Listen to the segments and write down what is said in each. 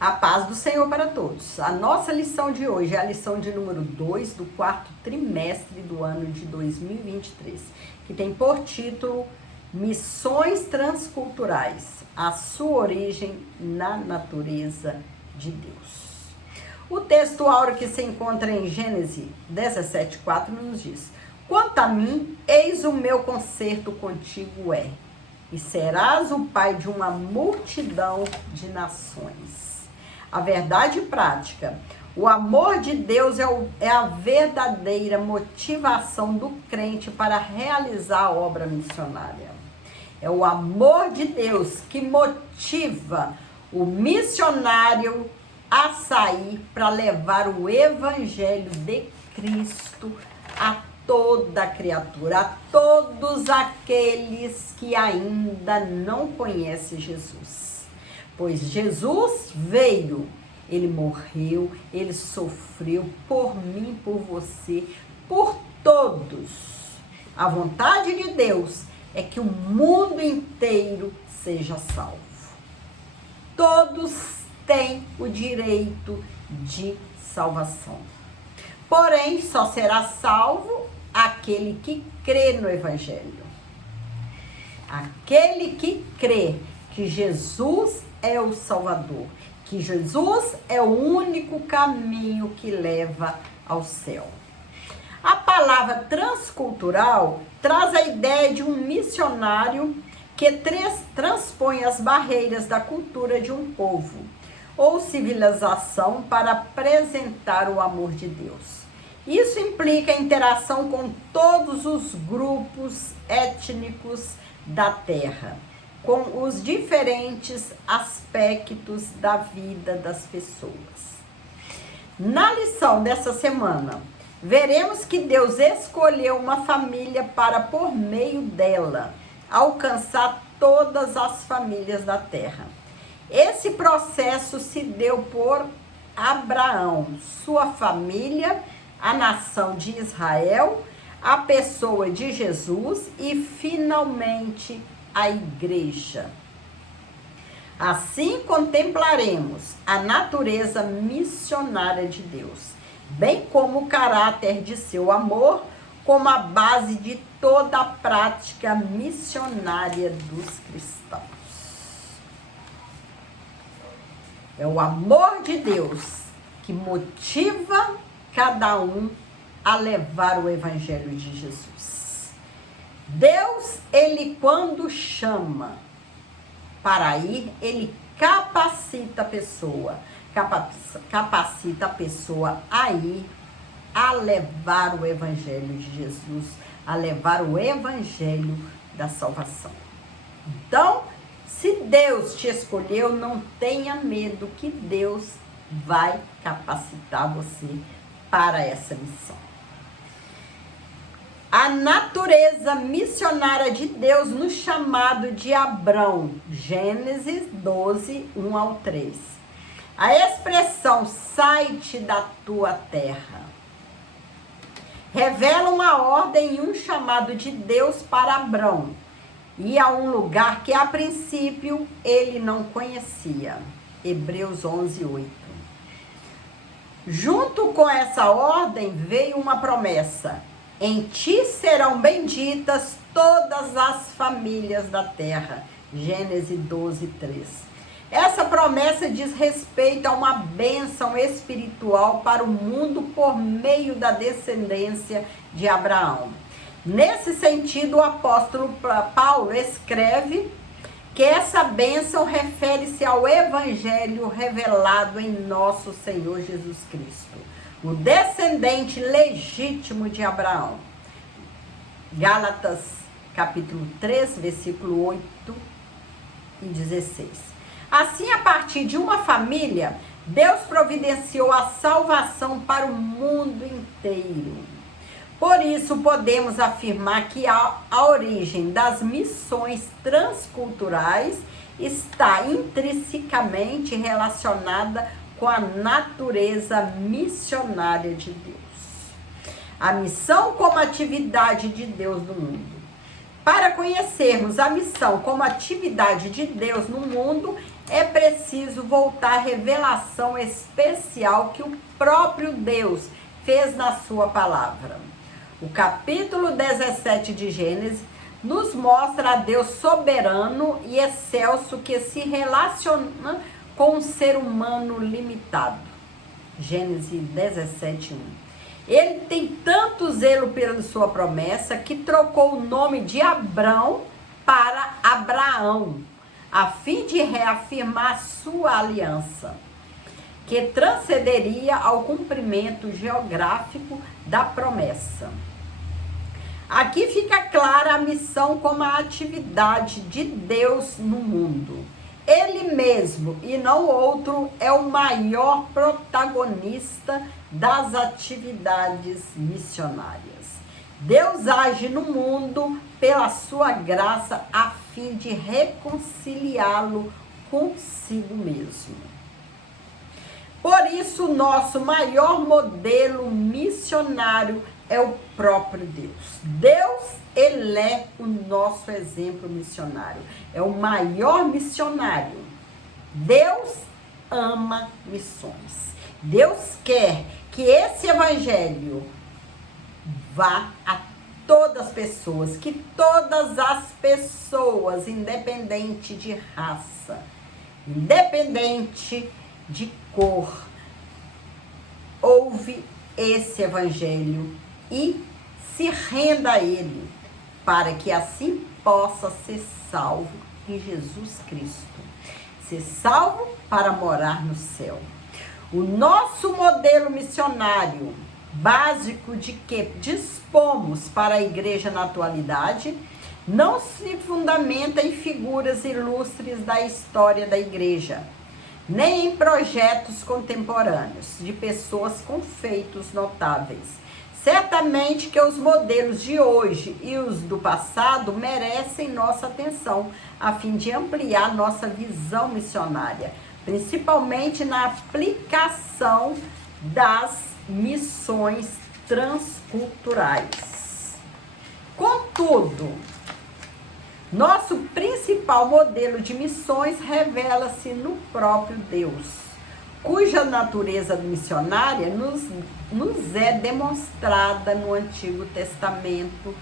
A paz do Senhor para todos. A nossa lição de hoje é a lição de número 2 do quarto trimestre do ano de 2023, que tem por título Missões Transculturais, a sua origem na natureza de Deus. O texto áureo que se encontra em Gênesis 17:4 nos diz: quanto a mim, eis o meu concerto contigo é, e serás o pai de uma multidão de nações. A verdade prática, o amor de Deus é a verdadeira motivação do crente para realizar a obra missionária. É o amor de Deus que motiva o missionário a sair para levar o evangelho de Cristo a toda criatura, a todos aqueles que ainda não conhecem Jesus. Pois Jesus veio, ele morreu, ele sofreu por mim, por você, por todos. A vontade de Deus é que o mundo inteiro seja salvo. Todos têm o direito de salvação. Porém, só será salvo aquele que crê no Evangelho. Aquele que crê que Jesus é o Salvador, que Jesus é o único caminho que leva ao céu. A palavra transcultural traz a ideia de um missionário que transpõe as barreiras da cultura de um povo ou civilização para apresentar o amor de Deus. Isso implica a interação com todos os grupos étnicos da terra, com os diferentes aspectos da vida das pessoas. Na lição dessa semana, veremos que Deus escolheu uma família para, por meio dela, alcançar todas as famílias da terra. Esse processo se deu por Abraão, sua família, a nação de Israel, a pessoa de Jesus e, finalmente, a igreja. Assim contemplaremos a natureza missionária de Deus, bem como o caráter de seu amor, como a base de toda a prática missionária dos cristãos. É o amor de Deus que motiva cada um a levar o evangelho de Jesus. Deus, ele quando chama para ir, ele capacita a pessoa, capacita a pessoa a ir, a levar o evangelho de Jesus, a levar o evangelho da salvação. Então, se Deus te escolheu, não tenha medo que Deus vai capacitar você para essa missão. A natureza missionária de Deus no chamado de Abrão, Gênesis 12, 1 ao 3. A expressão sai-te da tua terra revela uma ordem e um chamado de Deus para Abrão e a um lugar que a princípio ele não conhecia. Hebreus 11, 8. Junto com essa ordem veio uma promessa: em ti serão benditas todas as famílias da terra. Gênesis 12, 3. Essa promessa diz respeito a uma bênção espiritual para o mundo por meio da descendência de Abraão. Nesse sentido, o apóstolo Paulo escreve que essa bênção refere-se ao evangelho revelado em nosso Senhor Jesus Cristo, o descendente legítimo de Abraão. Gálatas, capítulo 3, versículo 8 e 16. Assim, a partir de uma família, Deus providenciou a salvação para o mundo inteiro. Por isso, podemos afirmar que a origem das missões transculturais está intrinsecamente relacionada com a natureza missionária de Deus. A missão como atividade de Deus no mundo. Para conhecermos a missão como atividade de Deus no mundo, é preciso voltar à revelação especial que o próprio Deus fez na sua palavra. O capítulo 17 de Gênesis nos mostra a Deus soberano e excelso que se relaciona com um ser humano limitado. Gênesis 17, 1. Ele tem tanto zelo pela sua promessa que trocou o nome de Abrão para Abraão, a fim de reafirmar sua aliança, que transcenderia ao cumprimento geográfico da promessa. Aqui fica clara a missão como a atividade de Deus no mundo. Ele mesmo, e não outro, é o maior protagonista das atividades missionárias. Deus age no mundo pela sua graça a fim de reconciliá-lo consigo mesmo. Por isso, nosso maior modelo missionário é o próprio Deus. Deus, ele é o nosso exemplo missionário. É o maior missionário. Deus ama missões. Deus quer que esse evangelho vá a todas as pessoas, que todas as pessoas, independente de raça, independente de cor, ouve esse evangelho e se renda a ele, para que assim possa ser salvo em Jesus Cristo. Ser salvo para morar no céu. O nosso modelo missionário básico de que dispomos para a igreja na atualidade não se fundamenta em figuras ilustres da história da igreja, nem em projetos contemporâneos de pessoas com feitos notáveis. Certamente que os modelos de hoje e os do passado merecem nossa atenção, a fim de ampliar nossa visão missionária, principalmente na aplicação das missões transculturais. Contudo, nosso principal modelo de missões revela-se no próprio Deus, cuja natureza missionária nos é demonstrada no Antigo Testamento,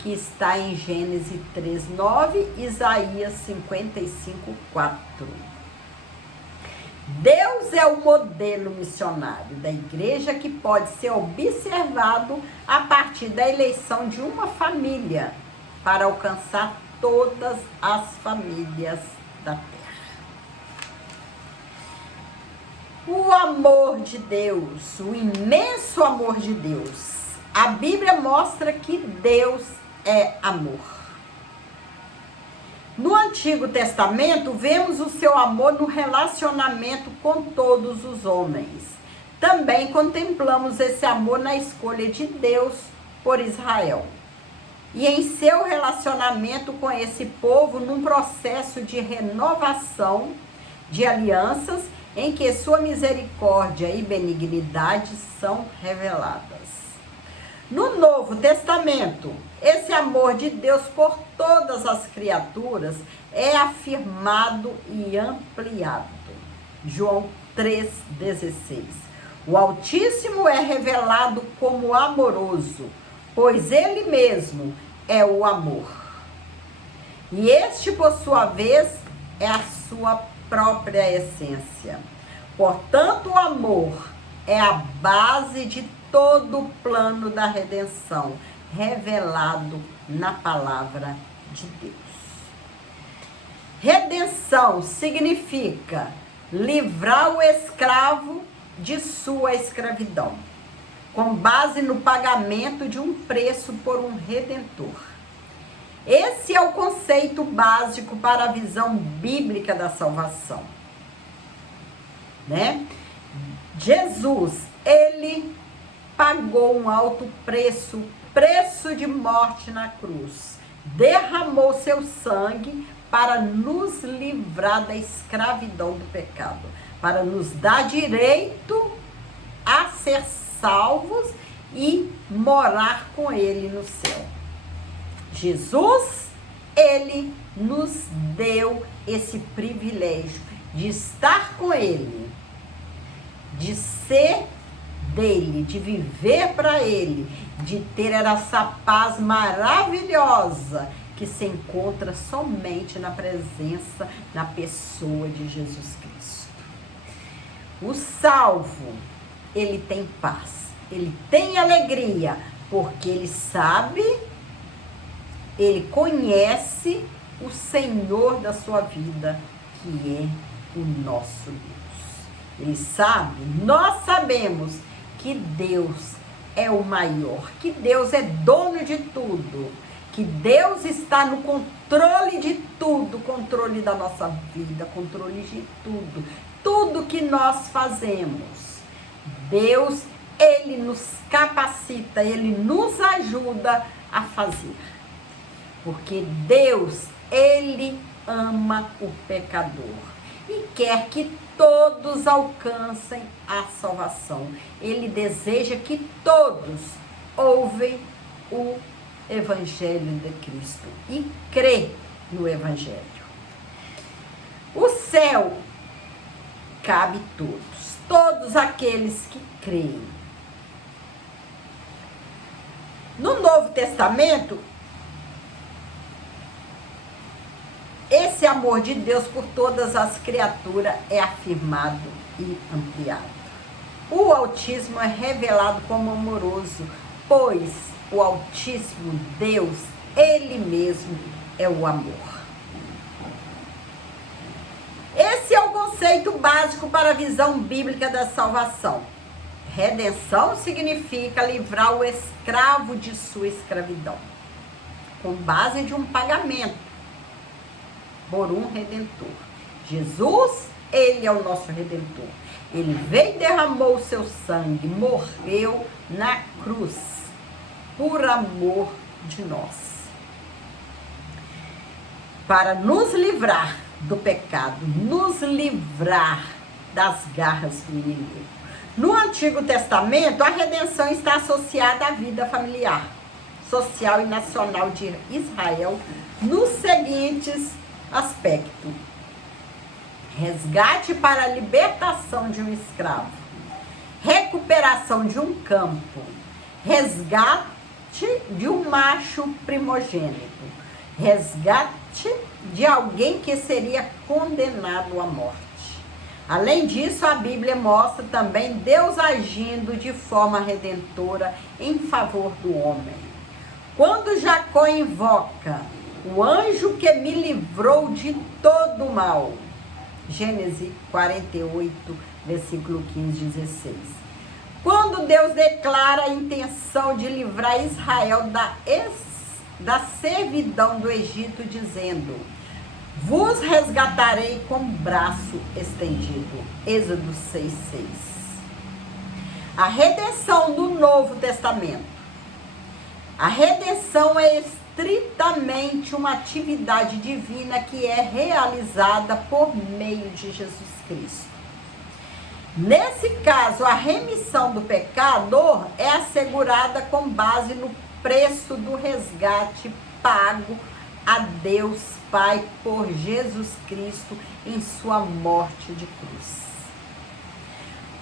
que está em Gênesis 3:9, Isaías 55:4. Deus é o modelo missionário da igreja que pode ser observado a partir da eleição de uma família para alcançar todas as famílias da terra. O amor de Deus, o imenso amor de Deus. A Bíblia mostra que Deus é amor. No Antigo Testamento, vemos o seu amor no relacionamento com todos os homens. Também contemplamos esse amor na escolha de Deus por Israel. E em seu relacionamento com esse povo, num processo de renovação de alianças, em que sua misericórdia e benignidade são reveladas. No Novo Testamento, esse amor de Deus por todas as criaturas é afirmado e ampliado. João 3,16. O Altíssimo é revelado como amoroso, pois ele mesmo é o amor. E este, por sua vez, é a sua própria essência. Portanto, o amor é a base de todo o plano da redenção revelado na palavra de Deus. Redenção significa livrar o escravo de sua escravidão, com base no pagamento de um preço por um redentor. Esse é o conceito básico para a visão bíblica da salvação, né? Jesus, ele pagou um alto preço, preço de morte na cruz. Derramou seu sangue para nos livrar da escravidão do pecado, para nos dar direito a ser salvos e morar com ele no céu. Jesus, ele nos deu esse privilégio. de estar com Ele, de ser dele, de viver para Ele, de ter essa paz maravilhosa que se encontra somente na presença, na pessoa de Jesus Cristo. O salvo, ele tem paz, ele tem alegria, porque ele sabe, ele conhece o Senhor da sua vida, que é o nosso Deus. Ele sabe, nós sabemos que Deus é o maior, que Deus é dono de tudo, que Deus está no controle de tudo, controle da nossa vida, controle de tudo, tudo que nós fazemos. Deus, Ele nos capacita, Ele nos ajuda a fazer. Porque Deus, Ele ama o pecador e quer que todos alcancem a salvação. Ele deseja que todos ouvem o Evangelho de Cristo e crê no Evangelho. O céu cabe todos aqueles que creem. No Novo Testamento, esse amor de Deus por todas as criaturas é afirmado e ampliado. O Altíssimo é revelado como amoroso, pois o Altíssimo Deus, Ele mesmo é o amor. Esse é o conceito básico para a visão bíblica da salvação. Redenção significa livrar o escravo de sua escravidão, com base de um pagamento por um redentor. Jesus, Ele é o nosso redentor. Ele veio e derramou o seu sangue, morreu na cruz, por amor de nós, para nos livrar do pecado, nos livrar das garras do inimigo. No Antigo Testamento, a redenção está associada à vida familiar, social e nacional de Israel nos seguintes aspectos: resgate para a libertação de um escravo, recuperação de um campo, resgate de um macho primogênito, resgate de alguém que seria condenado à morte. Além disso, a Bíblia mostra também Deus agindo de forma redentora em favor do homem. Quando Jacó invoca o anjo que me livrou de todo o mal, Gênesis 48, versículo 15 e 16. Quando Deus declara a intenção de livrar Israel da servidão do Egito, dizendo: vos resgatarei com braço estendido. Êxodo 6:6. A redenção do Novo Testamento. A redenção é estritamente uma atividade divina que é realizada por meio de Jesus Cristo. Nesse caso, a remissão do pecador é assegurada com base no preço do resgate pago a Deus Pai por Jesus Cristo em sua morte de cruz,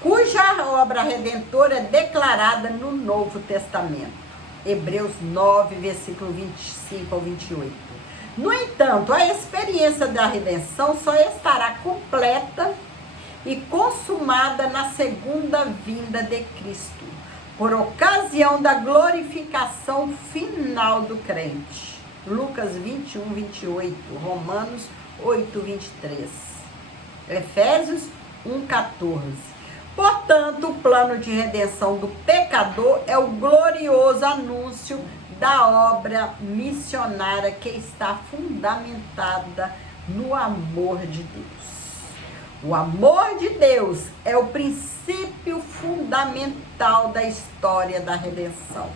cuja obra redentora é declarada no Novo Testamento. Hebreus 9, versículo 25 ao 28. No entanto, a experiência da redenção só estará completa e consumada na segunda vinda de Cristo, por ocasião da glorificação final do crente. Lucas 21, 28, Romanos 8, 23, Efésios 1, 14. Portanto, o plano de redenção do pecador é o glorioso anúncio da obra missionária que está fundamentada no amor de Deus. O amor de Deus é o princípio fundamental da história da redenção.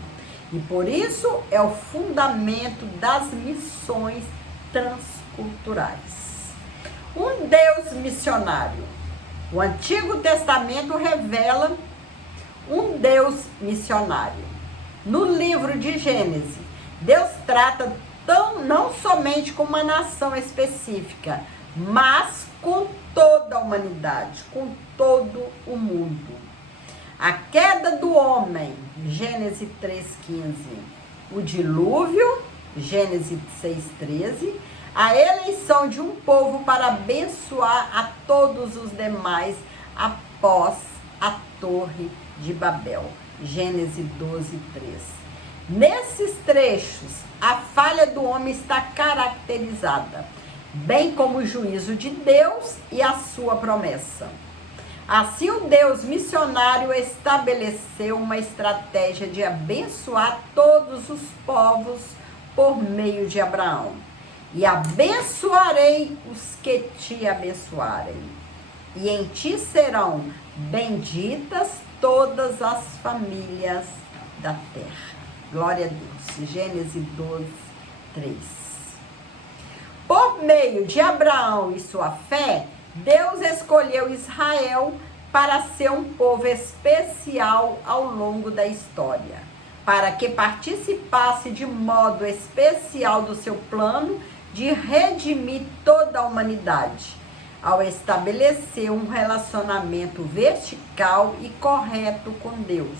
E por isso é o fundamento das missões transculturais. Um Deus missionário. O Antigo Testamento revela um Deus missionário. No livro de Gênesis, Deus trata não somente com uma nação específica, mas com toda a humanidade, com todo o mundo. A queda do homem, Gênesis 3,15. O dilúvio, Gênesis 6,13. A eleição de um povo para abençoar a todos os demais após a Torre de Babel, Gênesis 12,3. Nesses trechos, a falha do homem está caracterizada, bem como o juízo de Deus e a sua promessa. Assim, o Deus missionário estabeleceu uma estratégia de abençoar todos os povos por meio de Abraão. E abençoarei os que te abençoarem, e em ti serão benditas todas as famílias da terra. Glória a Deus. Gênesis 12:3. Por meio de Abraão e sua fé, Deus escolheu Israel para ser um povo especial ao longo da história, para que participasse de modo especial do seu plano de redimir toda a humanidade, ao estabelecer um relacionamento vertical e correto com Deus.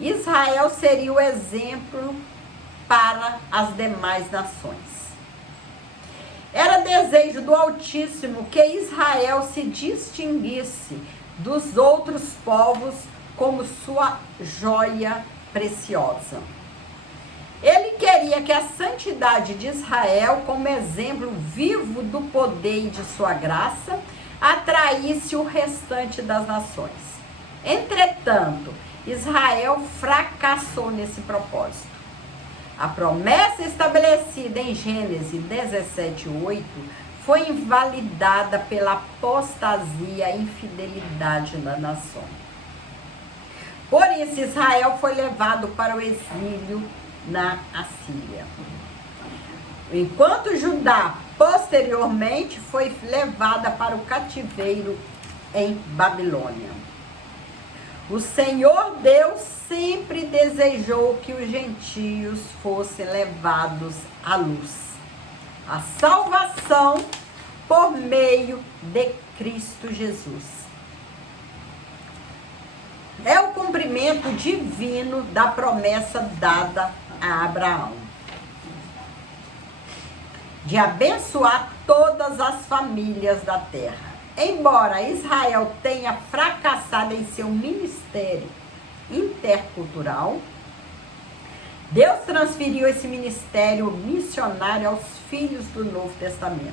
Israel seria o exemplo para as demais nações. Era desejo do Altíssimo que Israel se distinguisse dos outros povos como sua joia preciosa. Ele queria que a santidade de Israel, como exemplo vivo do poder e de sua graça, atraísse o restante das nações. Entretanto, Israel fracassou nesse propósito. A promessa estabelecida em Gênesis 17:8 foi invalidada pela apostasia e infidelidade da nação. Por isso, Israel foi levado para o exílio na Assíria. Enquanto Judá, posteriormente, foi levada para o cativeiro em Babilônia. O Senhor Deus sempre desejou que os gentios fossem levados à luz. A salvação por meio de Cristo Jesus. É o cumprimento divino da promessa dada a Abraão, de abençoar todas as famílias da terra. Embora Israel tenha fracassado em seu ministério intercultural, Deus transferiu esse ministério missionário aos filhos do Novo Testamento,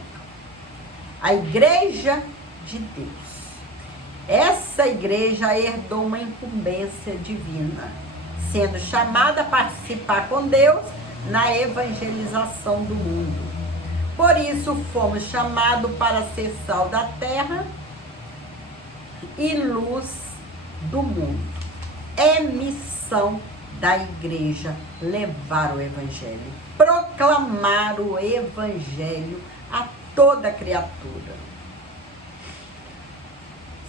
a Igreja de Deus. Essa igreja herdou uma incumbência divina, sendo chamada a participar com Deus na evangelização do mundo. Por isso, fomos chamados para ser sal da terra e luz do mundo. É missão da igreja levar o evangelho, proclamar o evangelho a toda criatura.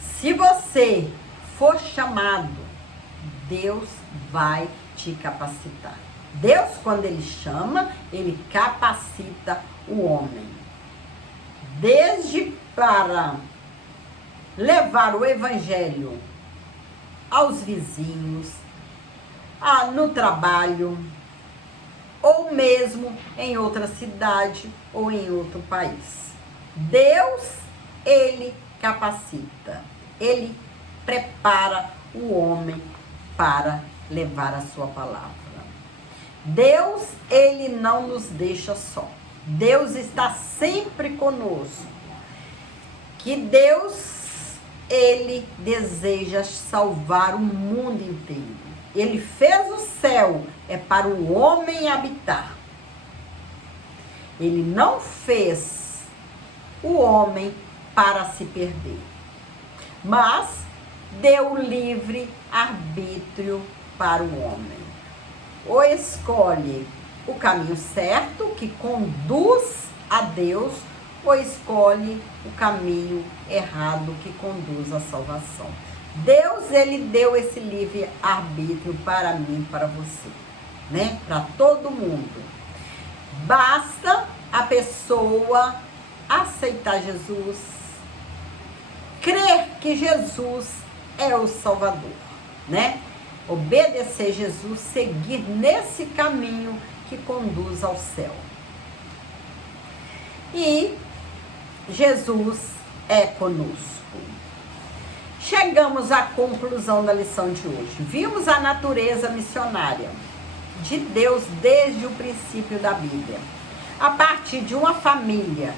Se você for chamado, Deus vai te capacitar. Deus, quando Ele chama, Ele capacita o homem. Desde para levar o evangelho aos vizinhos, no trabalho, ou mesmo em outra cidade ou em outro país. Deus, Ele capacita. Ele prepara o homem para levar a sua palavra. Deus, Ele não nos deixa só. Deus está sempre conosco. Que Deus, Ele deseja salvar o mundo inteiro. Ele fez o céu, é para o homem habitar. Ele não fez o homem para se perder, mas deu livre arbítrio para o homem. Ou escolhe o caminho certo, que conduz a Deus, ou escolhe o caminho errado, que conduz à salvação. Deus, Ele deu esse livre arbítrio para mim, para você, né? Para todo mundo. Basta a pessoa aceitar Jesus, crer que Jesus é o Salvador, né? Obedecer Jesus, seguir nesse caminho que conduz ao céu. E Jesus é conosco. Chegamos à conclusão da lição de hoje. Vimos a natureza missionária de Deus desde o princípio da Bíblia. A partir de uma família,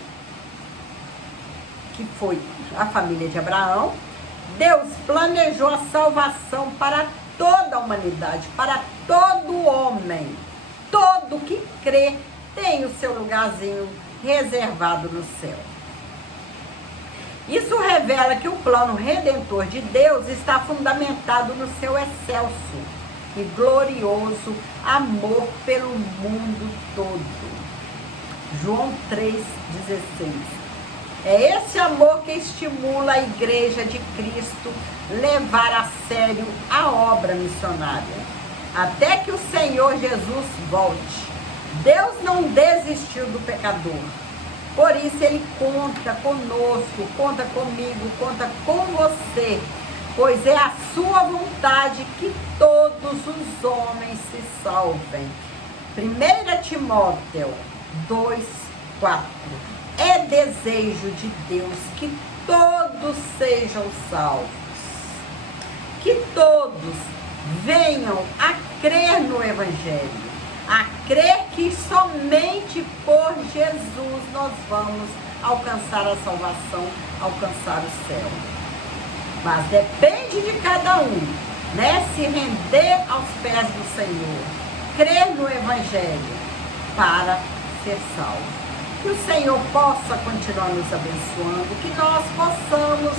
que foi a família de Abraão, Deus planejou a salvação para toda a humanidade, para todo homem. Todo que crê tem o seu lugarzinho reservado no céu. Isso revela que o plano redentor de Deus está fundamentado no seu excelso e glorioso amor pelo mundo todo. João 3,16. É esse amor que estimula a Igreja de Cristo levar a sério a obra missionária, até que o Senhor Jesus volte. Deus não desistiu do pecador. Por isso Ele conta conosco, conta comigo, conta com você, pois é a sua vontade que todos os homens se salvem. 1 Timóteo 2,4. É desejo de Deus que todos sejam salvos, que todos venham a crer no Evangelho, a crer que somente por Jesus nós vamos alcançar a salvação, alcançar o céu. Mas depende de cada um, né? Se render aos pés do Senhor, crer no Evangelho para ser salvo. Que o Senhor possa continuar nos abençoando, que nós possamos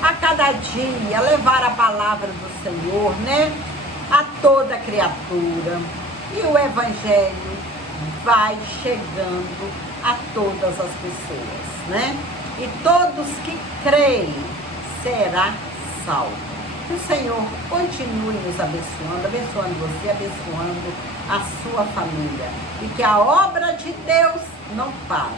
a cada dia levar a palavra do Senhor, né? A toda criatura. E o Evangelho vai chegando a todas as pessoas, né? E todos que creem será salvo. Que o Senhor continue nos abençoando, abençoando você, abençoando a sua família. E que a obra de Deus não para,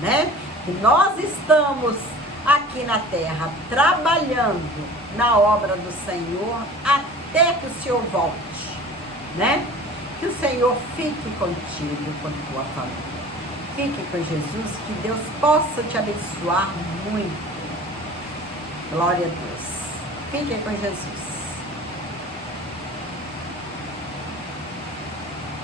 né? Que nós estamos aqui na terra trabalhando na obra do Senhor até que o Senhor volte, né? Que o Senhor fique contigo, com a tua família. Fique com Jesus, que Deus possa te abençoar muito. Glória a Deus. Fique com Jesus.